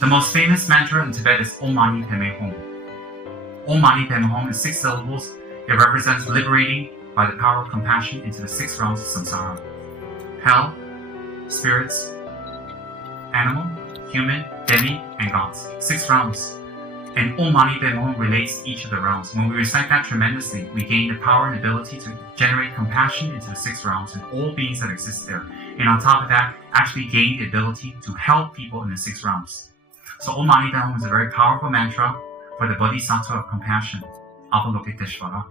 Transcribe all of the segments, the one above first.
The most famous mantra in Tibet is Om Mani Padme Hum. Om Mani Padme Hum is 6 syllables. It represents liberating by the power of compassion into the 6 realms of samsara. Hell, spirits, animal, human, demi, and gods. 6 realms. And Om Mani Padme Hum relates to each of the realms. When we recite that tremendously, we gain the power and ability to generate compassion into the 6 realms and all beings that exist there. And on top of that, actually gain the ability to help people in the 6 realms. So Om Mani Padme Hum is a very powerful mantra for the Bodhisattva of compassion, Avalokiteshvara,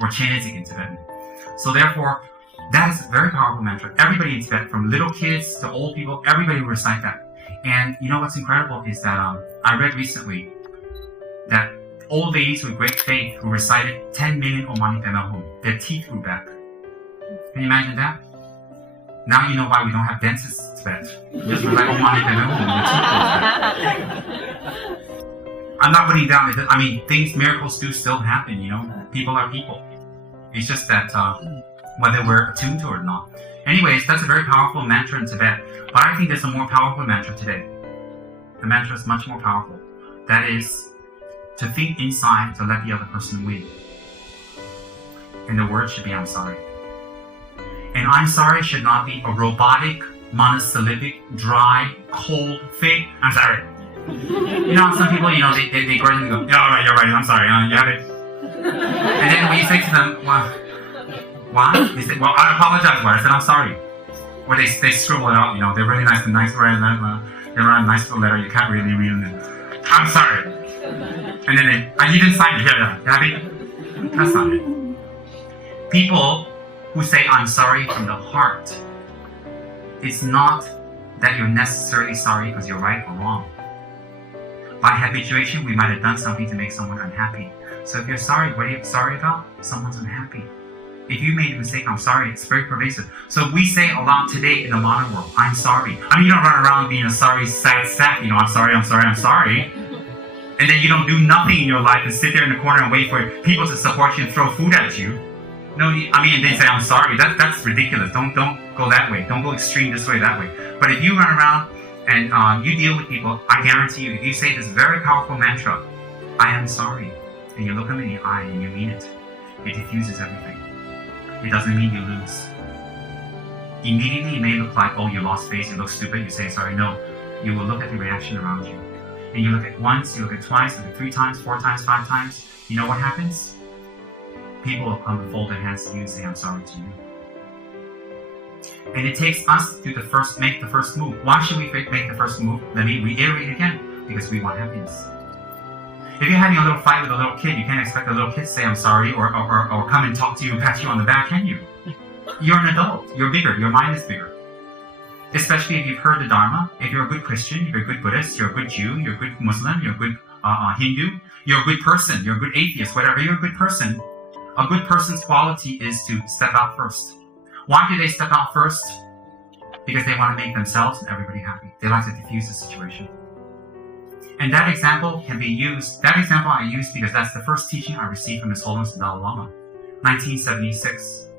or Chenezig in Tibetan. So therefore, that is a very powerful mantra. Everybody in Tibet, from little kids to old people, everybody will recite that. And you know what's incredible is that I read recently that old ladies with great faith who recited 10 million Om Mani Padme Hum, their teeth grew back. Can you imagine that? Now you know why we don't have dentists in Tibet. Just like Om Mani Padme Hum, your teeth grows back. I'm not putting down, I mean, miracles do still happen, you know? People are people. It's just that whether we're attuned to it or not. Anyways, that's a very powerful mantra in Tibet. But I think there's a more powerful mantra today. The mantra is much more powerful. That is to think inside to let the other person win. And the word should be I'm sorry. And I'm sorry should not be a robotic, monosyllabic, dry, cold, fake, I'm sorry. You know, some people, you know, they grudgingly go, yeah, you're right, I'm sorry, you have it. And then when you say to them, well, why? They say, well, I apologize for it. I said, I'm sorry. Or they scribble it out, you know, they're really nice and nice, they write a nice little letter, you can't really read it. I'm sorry. And then you didn't sign it, here, happy? That's not it. People who say I'm sorry from the heart, it's not that you're necessarily sorry because you're right or wrong. By habituation, we might have done something to make someone unhappy. So if you're sorry, what are you sorry about? Someone's unhappy. If you made a mistake, I'm sorry, it's very pervasive. So we say a lot today in the modern world, I'm sorry. I mean, you don't run around being a sorry, sad sack, you know, I'm sorry. And then you don't do nothing in your life and sit there in the corner and wait for people to support you and throw food at you. No, and they say, I'm sorry. That's ridiculous. Don't go that way. Don't go extreme this way, that way. But if you run around and you deal with people, I guarantee you, if you say this very powerful mantra, I am sorry, and you look them in the eye and you mean it, it diffuses everything. It doesn't mean you lose. Immediately it may look like, oh, you lost face, you look stupid, you say sorry. No, you will look at the reaction around you. And you look at once, you look at twice, look at 3 times, 4 times, 5 times. You know what happens? People will come and fold their hands to you and say, I'm sorry to you. And it takes us to make the first move. Why should we make the first move? Let me reiterate again. Because we want happiness. If you're having a little fight with a little kid, you can't expect a little kid to say I'm sorry or come and talk to you and pat you on the back, can you? You're an adult. You're bigger. Your mind is bigger. Especially if you've heard the Dharma. If you're a good Christian, you're a good Buddhist, you're a good Jew, you're a good Muslim, you're a good Hindu, you're a good person, you're a good atheist, whatever, you're a good person. A good person's quality is to step out first. Why do they step out first? Because they want to make themselves and everybody happy. They like to diffuse the situation. And that example can be used, that example I use because that's the first teaching I received from His Holiness the Dalai Lama, 1976.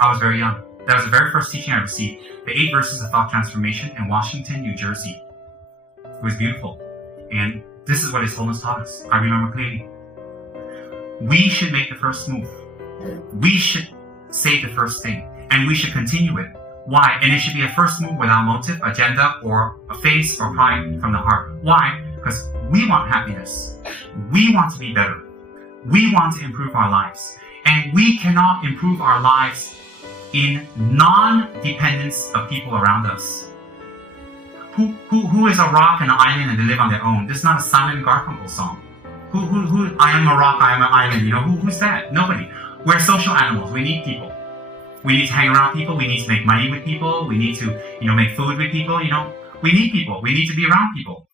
I was very young. That was the very first teaching I received, the 8 verses of thought transformation in Washington, New Jersey. It was beautiful. And this is what His Holiness taught us. I remember clearly. We should make the first move. We should say the first thing. And we should continue it. Why? And it should be a first move without motive, agenda, or a face or pride from the heart. Why? Because we want happiness. We want to be better. We want to improve our lives. And we cannot improve our lives in non-dependence of people around us. Who is a rock and an island and they live on their own? This is not a Simon Garfunkel song. Who I am a rock, I am an island, you know, who's that? Nobody. We're social animals, we need people. We need to hang around people, we need to make money with people, we need to, make food with people, we need people, we need to be around people.